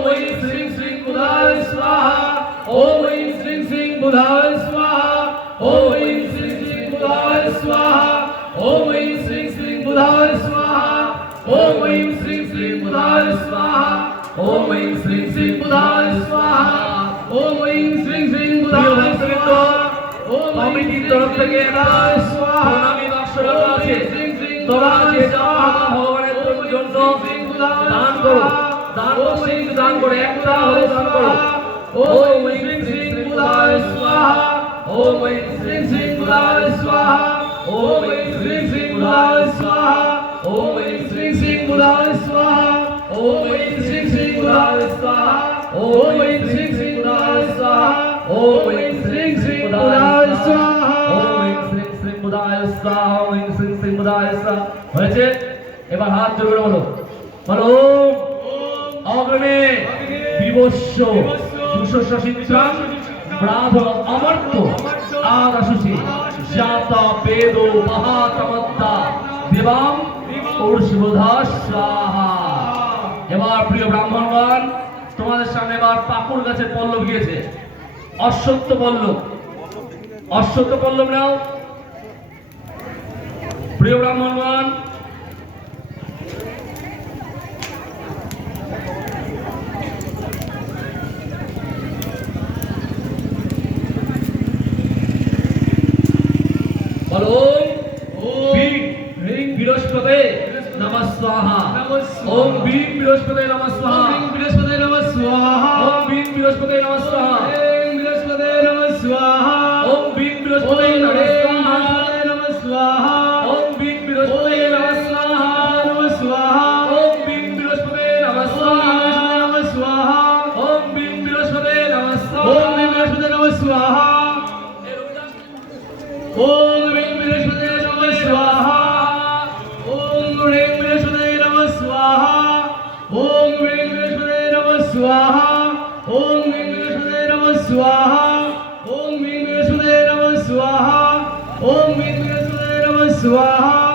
ओम ऐं श्रीं श्रीं बुधाय स्वाहा ओम ऐं श्रीं श्रीं बुधाय स्वाहा ओम ऐं श्रीं श्रीं बुधाय स्वाहा ओम ऐं श्रीं श्रीं बुधाय स्वाहा ओम ऐं श्रीं श्रीं बुधाय स्वाहा ओम ऐं श्रीं श्रीं बुधाय स्वाहा ओम ऐं श्रीं श्रीं बुधाय स्वाहा ओम কমিটির তরফ থেকে বুধায় स्वाहा প্রণামী বাক্স রাখা আছে তোমরা যেটা ভগবানের জন্য দান করো দান বক্সে দান করো একটা হলে দান করো ओम ऐं श्रीं बुधाय स्वाहा ओम ऐं श्रीं श्रीं बुधाय स्वाहा ओम ऐं श्रीं श्रीं बुधाय स्वाहा ओम ऐं श्रीं श्रीं बुधाय स्वाहा ओम ऐं श्रीं श्रीं बुधाय स्वाहा ओम ऐं श्रीं श्रीं बुधाय स्वाहा ओम ऐं श्रीं श्रीं बुधाय स्वाहा ओम ऐं श्रीं श्रीं बुधाय स्वाहा ओम ऐं श्रीं श्रीं बुधाय स्वाहा হয়েছে এবার হাত জোড়ে বলো বলো অগ্রণে বিবস্য দুঃশাসিত্রাং ব্রাধ অমর্ত্য আদাশুচি জাতা বেদো মহাতমত্তা দেবাম ঊর্ধ্বধা স্বাহা। এবার প্রিয় ব্রাহ্মণগণ তোমাদের সামনে এবার পাকুড় গাছের পল্লব গিয়েছে অশ্বত্থ পল্লব অশ্বত্থ পল্লব নাও প্রিয় ব্রাহ্মণগণ बृहस्पते नमः स्वाहा ओम भीम बृहस्पते नमः स्वाहा ओम बृहस्पते नमः स्वाहा ओम भीम बृहस्पते नमः स्वाहा ओम बृहस्पते नमः स्वाहा ओम भीम बृहस्पते नमः स्वाहा ओम भीम बृहस्पते नमः स्वाहा ओम भीम बृहस्पते नमः स्वाहा ओम भीम बृहस्पते नमः स्वाहा ओम भीम बृहस्पते नमः स्वाहा ओम भीम बृहस्पते नमः स्वाहा ओम ह्रीं बृहस्पते नमः स्वाहा ओम ह्रीं बृहस्पते नमः स्वाहा ओम ह्रीं बृहस्पते नमः स्वाहा ओम ह्रीं बृहस्पते नमः स्वाहा ओम ह्रीं बृहस्पते नमः स्वाहा